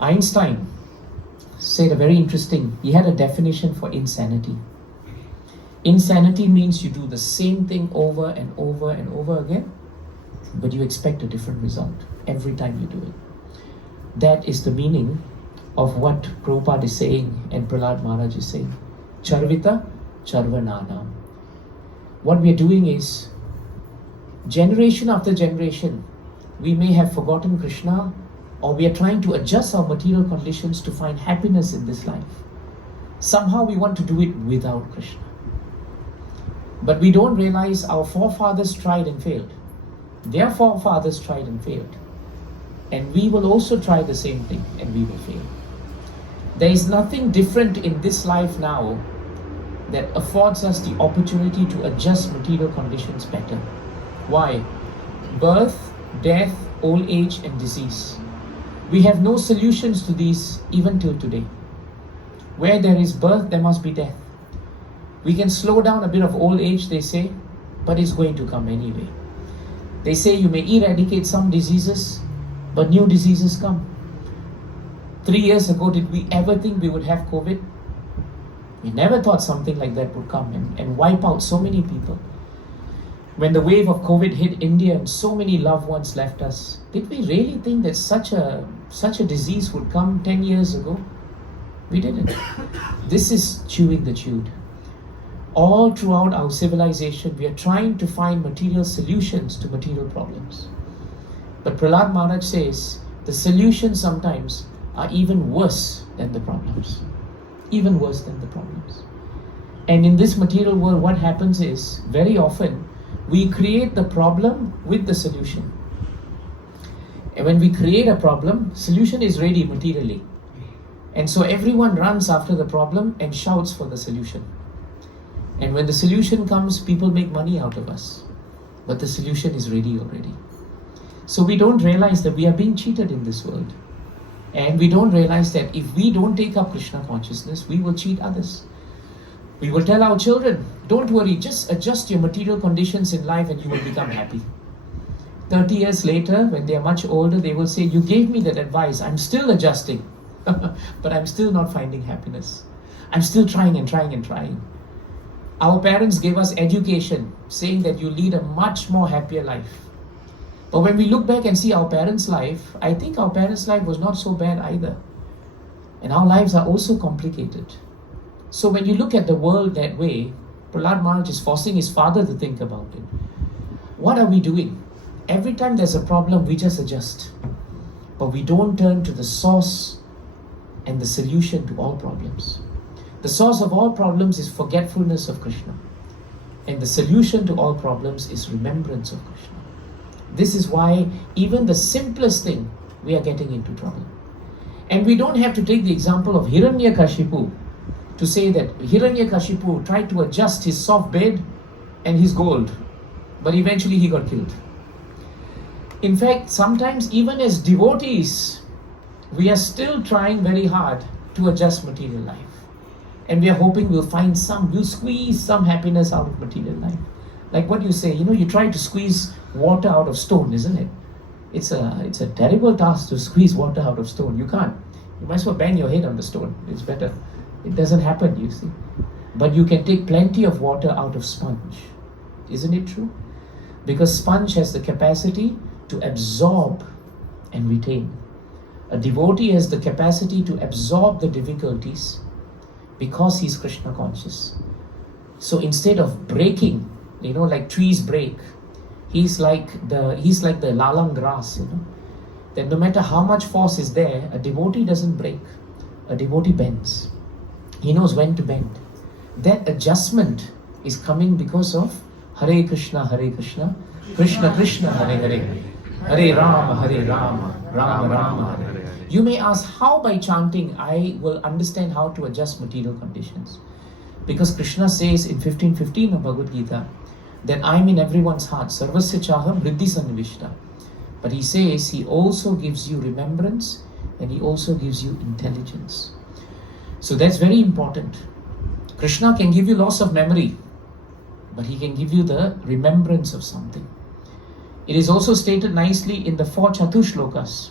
Einstein said a very interesting, he had a definition for insanity. Insanity means you do the same thing over and over and over again, but you expect a different result every time you do it. That is the meaning of what Prabhupada is saying and Prahlad Maharaj is saying. Charvita Charvananam. What we are doing is, generation after generation, we may have forgotten Krishna, or we are trying to adjust our material conditions to find happiness in this life. Somehow we want to do it without Krishna. But we don't realize our forefathers tried and failed. Their forefathers tried and failed. And we will also try the same thing and we will fail. There is nothing different in this life now that affords us the opportunity to adjust material conditions better. Why? Birth, death, old age and disease. We have no solutions to these even till today. Where there is birth, there must be death. We can slow down a bit of old age, they say, but it's going to come anyway. They say you may eradicate some diseases, but new diseases come. 3 years ago, did we ever think we would have COVID? We never thought something like that would come and wipe out so many people. When the wave of COVID hit India and so many loved ones left us, did we really think that such a disease would come 10 years ago? We didn't. This is chewing the chewed. All throughout our civilization, we are trying to find material solutions to material problems. But Prahlad Maharaj says, the solutions sometimes are even worse than the problems. Even worse than the problems. And in this material world, what happens is, very often, we create the problem with the solution. And when we create a problem, solution is ready materially. And so everyone runs after the problem and shouts for the solution. And when the solution comes, people make money out of us. But the solution is ready already. So we don't realize that we are being cheated in this world. And we don't realize that if we don't take up Krishna consciousness, we will cheat others. We will tell our children, don't worry, just adjust your material conditions in life and you will become happy. 30 years later, when they are much older, they will say, you gave me that advice, I'm still adjusting, but I'm still not finding happiness. I'm still trying and trying and trying. Our parents gave us education, saying that you lead a much more happier life. But when we look back and see our parents' life, I think our parents' life was not so bad either. And our lives are also complicated. So when you look at the world that way, Prahlad Maharaj is forcing his father to think about it. What are we doing? Every time there's a problem, we just adjust. But we don't turn to the source and the solution to all problems. The source of all problems is forgetfulness of Krishna. And the solution to all problems is remembrance of Krishna. This is why even the simplest thing, we are getting into trouble. And we don't have to take the example of Hiranyakashipu to say that Hiranyakashipu tried to adjust his soft bed and his gold, but eventually he got killed. In fact, sometimes even as devotees, we are still trying very hard to adjust material life. And we are hoping we'll squeeze some happiness out of material life. Like what you say, you try to squeeze water out of stone, isn't it? It's a terrible task to squeeze water out of stone. You can't. You might as well bang your head on the stone. It's better. It doesn't happen, you see. But you can take plenty of water out of sponge. Isn't it true? Because sponge has the capacity to absorb and retain. A devotee has the capacity to absorb the difficulties because he's Krishna conscious. So instead of breaking, like trees break, he's like the lalang grass, that no matter how much force is there, a devotee doesn't break. A devotee bends. He knows when to bend. That adjustment is coming because of Hare Krishna, Krishna Krishna, Hare Hare, Hare Rama, Rama Rama, Hare Hare. You may ask how by chanting I will understand how to adjust material conditions. Because Krishna says in 15:15 of Bhagavad Gita that I'm in everyone's heart. Sarvasya chaham vriddhi sannivishta. But he says he also gives you remembrance and he also gives you intelligence. So that's very important. Krishna can give you loss of memory, but he can give you the remembrance of something. It is also stated nicely in the 4 Chatushlokas.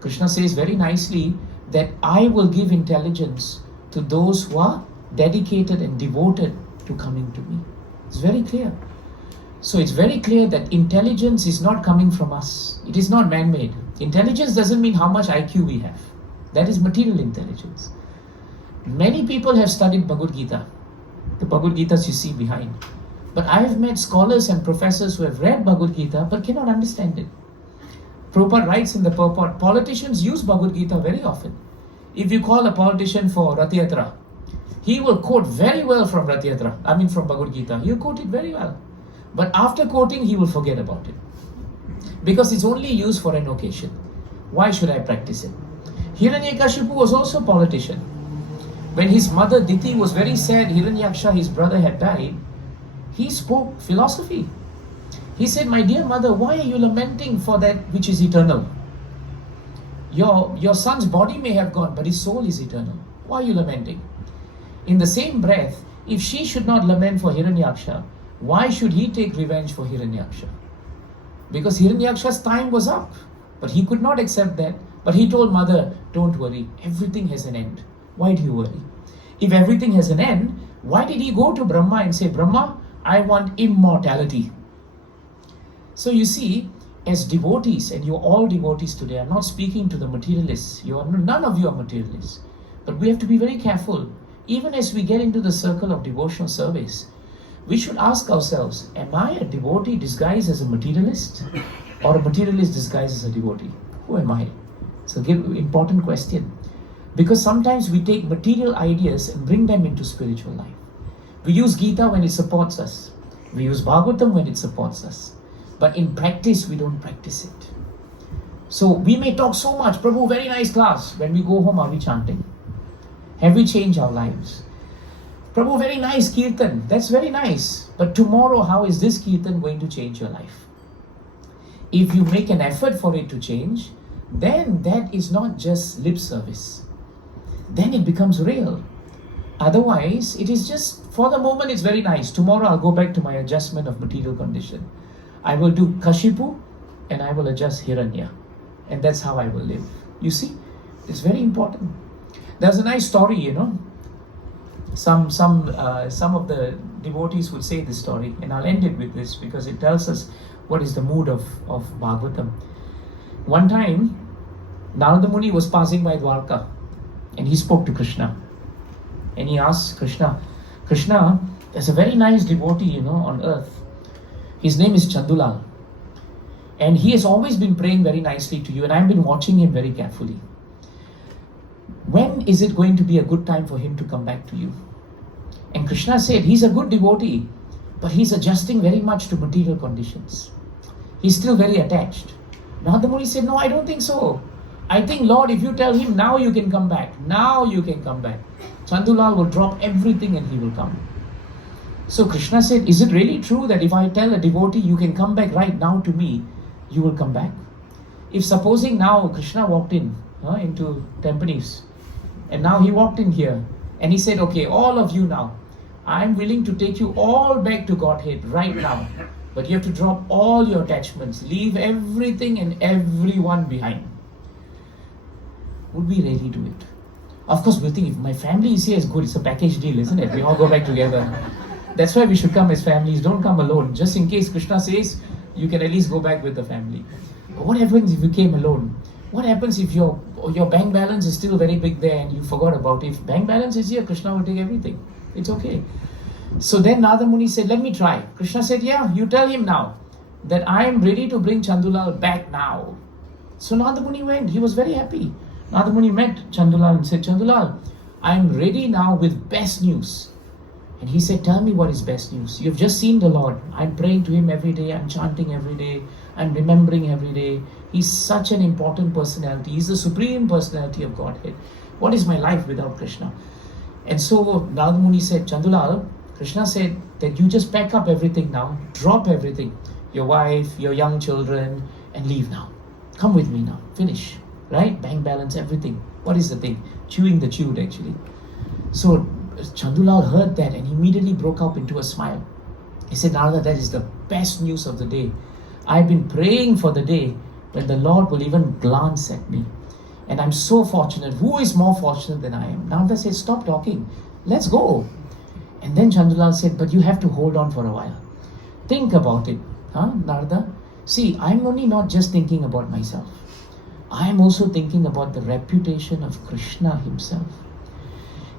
Krishna says very nicely that I will give intelligence to those who are dedicated and devoted to coming to me. It's very clear. So it's very clear that intelligence is not coming from us. It is not man-made. Intelligence doesn't mean how much IQ we have. That is material intelligence. Many people have studied Bhagavad Gita. The Bhagavad Gitas you see behind. But I have met scholars and professors who have read Bhagavad Gita but cannot understand it. Prabhupada writes in the purport, politicians use Bhagavad Gita very often. If you call a politician for Rath Yatra, he will quote very well from Rath Yatra, from Bhagavad Gita. He'll quote it very well. But after quoting, he will forget about it. Because it's only used for an occasion. Why should I practice it? Hiranyakashipu was also a politician. When his mother Diti was very sad, Hiranyaksha, his brother, had died, he spoke philosophy. He said, my dear mother, why are you lamenting for that which is eternal? Your son's body may have gone, but his soul is eternal. Why are you lamenting? In the same breath, if she should not lament for Hiranyaksha, why should he take revenge for Hiranyaksha? Because Hiranyaksha's time was up, but he could not accept that. But he told mother, don't worry, everything has an end. Why do you worry? If everything has an end, why did he go to Brahma and say, Brahma, I want immortality? So you see, as devotees, and you're all devotees today, I'm not speaking to the materialists. None of you are materialists. But we have to be very careful. Even as we get into the circle of devotional service, we should ask ourselves, am I a devotee disguised as a materialist? Or a materialist disguised as a devotee? Who am I? It's an important question. Because sometimes we take material ideas and bring them into spiritual life. We use Gita when it supports us. We use Bhagavatam when it supports us. But in practice, we don't practice it. So we may talk so much, Prabhu, very nice class. When we go home, are we chanting? Have we changed our lives? Prabhu, very nice kirtan. That's very nice. But tomorrow, how is this kirtan going to change your life? If you make an effort for it to change, then that is not just lip service. Then it becomes real. Otherwise, it is just, for the moment, it's very nice. Tomorrow, I'll go back to my adjustment of material condition. I will do Kashipu and I will adjust Hiranya. And that's how I will live. You see, it's very important. There's a nice story, Some of the devotees would say this story, and I'll end it with this because it tells us what is the mood of Bhagavatam. One time, Narada Muni was passing by Dwarka and he spoke to Krishna. And he asked Krishna, there's a very nice devotee, on earth. His name is Chandulal. And he has always been praying very nicely to you, and I've been watching him very carefully. When is it going to be a good time for him to come back to you? And Krishna said, he's a good devotee, but he's adjusting very much to material conditions. He's still very attached. Narada Muni said, no, I don't think so. I think, Lord, if you tell him, now you can come back. Now you can come back. Chandulal will drop everything and he will come. So Krishna said, is it really true that if I tell a devotee, you can come back right now to me, you will come back? If supposing now Krishna walked into Tampines, and now he walked in here, and he said, okay, all of you now, I'm willing to take you all back to Godhead right now. But you have to drop all your attachments, leave everything and everyone behind. Would we really do it? Of course, we'll think, if my family is here, it's good. It's a package deal, isn't it? We all go back together. That's why we should come as families. Don't come alone. Just in case Krishna says, you can at least go back with the family. But what happens if you came alone? What happens if your bank balance is still very big there and you forgot about it? If bank balance is here, Krishna will take everything. It's okay. So then Narada Muni said, let me try. Krishna said, yeah, you tell him now that I am ready to bring Chandulal back now. So Narada Muni went. He was very happy. Narada Muni met Chandulal and said, Chandulal, I am ready now with best news. And he said, tell me what is best news. You've just seen the Lord. I'm praying to him every day. I'm chanting every day. I'm remembering every day. He's such an important personality. He's the supreme personality of Godhead. What is my life without Krishna? And so Narada Muni said, Chandulal, Krishna said that you just pack up everything now. Drop everything. Your wife, your young children, and leave now. Come with me now. Finish. Right? Bank balance, everything. What is the thing? Chewing the chewed, actually. So Chandulal heard that and immediately broke up into a smile. He said, Narada, that is the best news of the day. I've been praying for the day when the Lord will even glance at me. And I'm so fortunate. Who is more fortunate than I am? Narada said, stop talking. Let's go. And then Chandulal said, but you have to hold on for a while. Think about it. Huh, Narada? See, I'm only not just thinking about myself. I'm also thinking about the reputation of Krishna himself.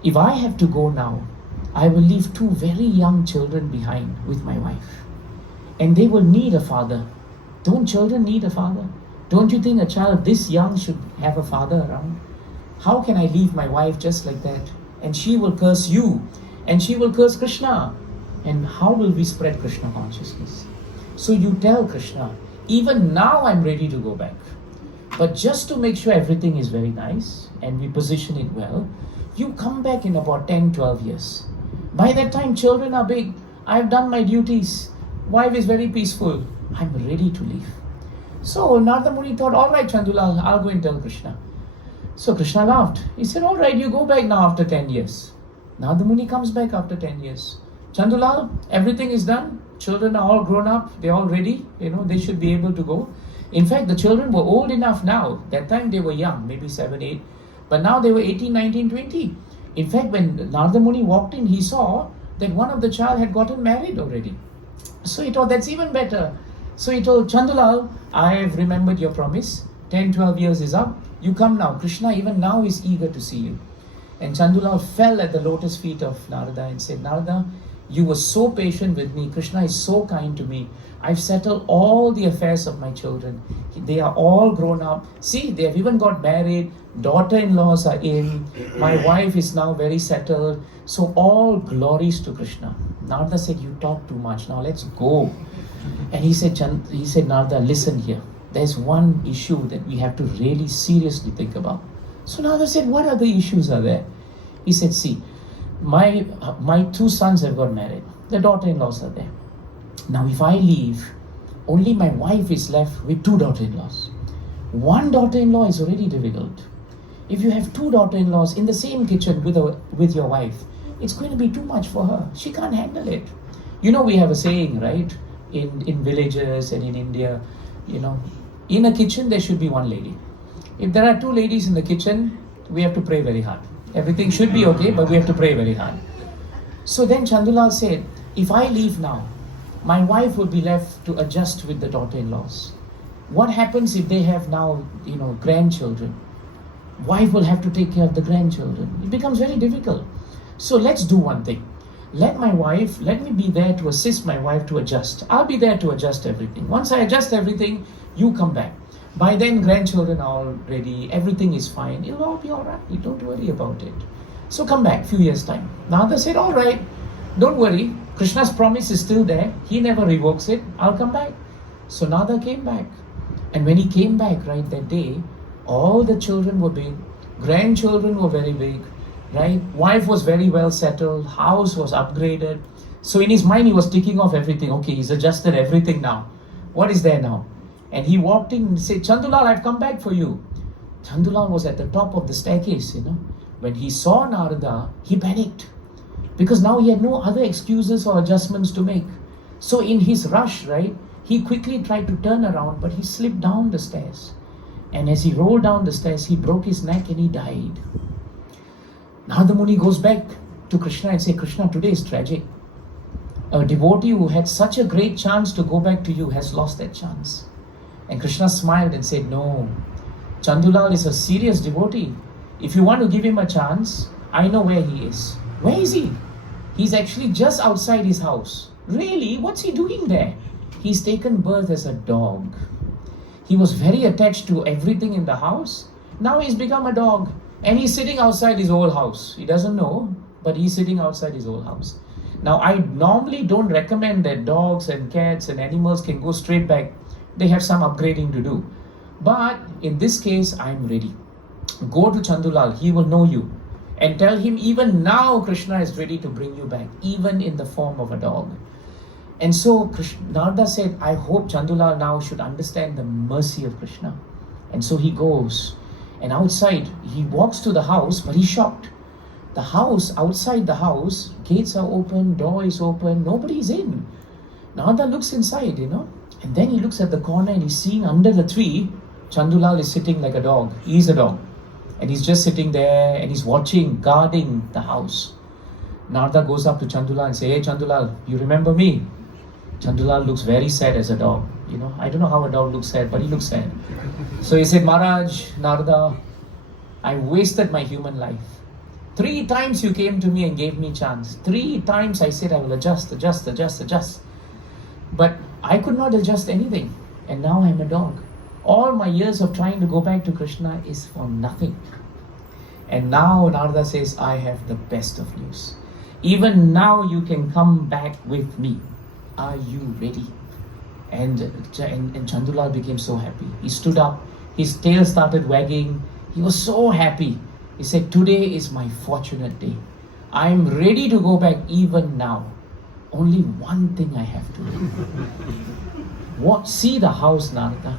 If I have to go now, I will leave 2 very young children behind with my wife. And they will need a father. Don't children need a father? Don't you think a child this young should have a father around? How can I leave my wife just like that? And she will curse you. And she will curse Krishna. And how will we spread Krishna consciousness? So you tell Krishna, even now I'm ready to go back. But just to make sure everything is very nice and we position it well, you come back in about 10, 12 years. By that time, children are big. I've done my duties. Wife is very peaceful. I'm ready to leave. So Narada Muni thought, all right, Chandulal, I'll go and tell Krishna. So Krishna laughed. He said, all right, you go back now after 10 years. Narada Muni comes back after 10 years. Chandulal, everything is done. Children are all grown up. They're all ready. They should be able to go. In fact, the children were old enough now. That time they were young, maybe 7, 8. But now they were 18, 19, 20. In fact, when Narada Muni walked in, he saw that one of the child had gotten married already. So he thought, that's even better. So he told Chandulal, I have remembered your promise. 10, 12 years is up. You come now. Krishna even now is eager to see you. And Chandulal fell at the lotus feet of Narada and said, Narada, you were so patient with me. Krishna is so kind to me. I've settled all the affairs of my children. They are all grown up. See, they have even got married. Daughter-in-laws are in. My wife is now very settled. So all glories to Krishna. Narada said, you talk too much. Now let's go. And he said, Narada, listen here. There's one issue that we have to really seriously think about. So Narada said, what other issues are there? He said, see, my 2 sons have got married. The daughter-in-laws are there. Now if I leave, only my wife is left with 2 daughter-in-laws. 1 daughter-in-law is already difficult. If you have 2 daughter-in-laws in the same kitchen with your wife, it's going to be too much for her. She can't handle it. We have a saying, right? In villages and in India, in a kitchen there should be 1 lady. If there are 2 ladies in the kitchen, we have to pray very hard. Everything should be okay, but we have to pray very hard. So then Chandulal said, if I leave now, my wife will be left to adjust with the daughter-in-laws. What happens if they have now, grandchildren? Wife will have to take care of the grandchildren. It becomes very difficult. So let's do one thing. Let me be there to assist my wife to adjust. I'll be there to adjust everything. Once I adjust everything, you come back. By then, grandchildren are all ready. Everything is fine. It'll all be all right. You don't worry about it. So come back, few years' time. Narada said, all right, don't worry. Krishna's promise is still there. He never revokes it. I'll come back. So Narada came back. And when he came back, right, that day, all the children were big. Grandchildren were very big, right? Wife was very well settled. House was upgraded. So in his mind, he was ticking off everything. Okay, he's adjusted everything now. What is there now? And he walked in and said, Chandulal, I've come back for you. Chandulal was at the top of the staircase, When he saw Narada, he panicked. Because now he had no other excuses or adjustments to make. So in his rush, right, he quickly tried to turn around, but he slipped down the stairs. And as he rolled down the stairs, he broke his neck and he died. Narada Muni goes back to Krishna and says, Krishna, today is tragic. A devotee who had such a great chance to go back to you has lost that chance. And Krishna smiled and said, no, Chandulal is a serious devotee. If you want to give him a chance, I know where he is. Where is he? He's actually just outside his house. Really? What's he doing there? He's taken birth as a dog. He was very attached to everything in the house. Now he's become a dog. And he's sitting outside his old house. He doesn't know, but he's sitting outside his old house. Now, I normally don't recommend that dogs and cats and animals can go straight back. They have some upgrading to do. But in this case, I'm ready. Go to Chandulal. He will know you. And tell him even now Krishna is ready to bring you back, even in the form of a dog. And so Narada said, I hope Chandulal now should understand the mercy of Krishna. And so he goes. And outside, he walks to the house, but he's shocked. The house, outside the house, gates are open, door is open, nobody's in. Narada looks inside, And then he looks at the corner and he's seeing under the tree, Chandulal is sitting like a dog. He's a dog. And he's just sitting there and he's watching, guarding the house. Narada goes up to Chandulal and says, "Hey Chandulal, you remember me?" Chandulal looks very sad as a dog. I don't know how a dog looks sad, but he looks sad. So he said, "Maharaj, Narada, I wasted my human life. 3 times you came to me and gave me chance. 3 times I said I will adjust. But I could not adjust anything. And now I'm a dog. All my years of trying to go back to Krishna is for nothing." And now Narada says, "I have the best of news. Even now you can come back with me. Are you ready?" And Chandulal became so happy. He stood up, his tail started wagging. He was so happy. He said, "Today is my fortunate day. I'm ready to go back even now. Only one thing I have to do." See the house, Narada.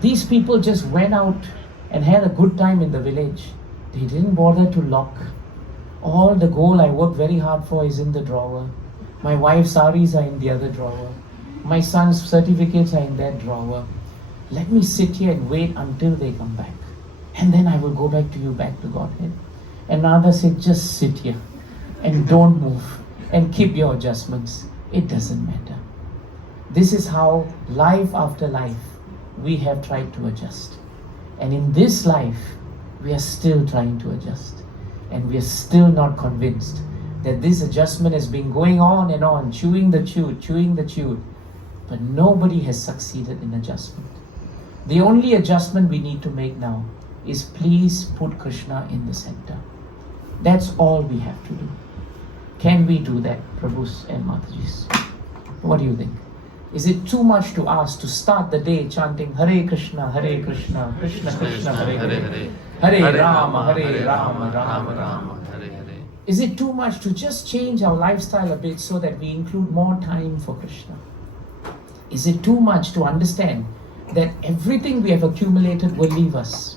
These people just went out and had a good time in the village. They didn't bother to lock. All the gold I worked very hard for is in the drawer. My wife's saris are in the other drawer. My son's certificates are in that drawer. Let me sit here and wait until they come back. And then I will go back to you, back to Godhead. And Narada said, "Just sit here and don't move and keep your adjustments. It doesn't matter." This is how life after life we have tried to adjust. And in this life, we are still trying to adjust. And we are still not convinced that this adjustment has been going on and on, chewing the chewed. But nobody has succeeded in adjustment. The only adjustment we need to make now is please put Krishna in the center. That's all we have to do. Can we do that, Prabhus and Matajis? What do you think? Is it too much to ask to start the day chanting Hare Krishna, Krishna Krishna, Hare Hare, Hare Rama, Rama Rama, Hare Hare? Is it too much to just change our lifestyle a bit so that we include more time for Krishna? Is it too much to understand that everything we have accumulated will leave us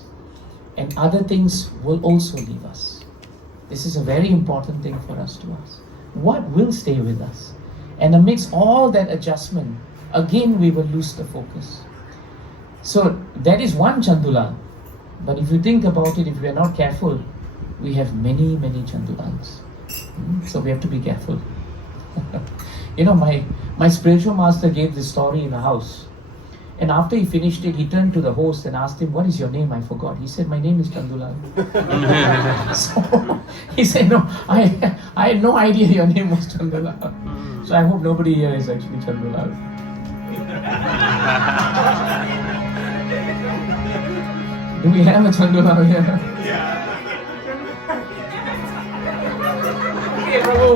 and other things will also leave us? This is a very important thing for us to ask. What will stay with us? And amidst all that adjustment, again we will lose the focus. So that is one Chandulal. But if you think about it, if we are not careful, we have many Chandulals. So we have to be careful. My spiritual master gave this story in a house. And after he finished it, he turned to the host and asked him, "What is your name?" "I forgot." He said, "My name is Chandulal." So he said, "No, I had no idea your name was Chandulal." So I hope nobody here is actually Chandulal. Do we have a Chandulal here? Yeah. Okay, Prabhu.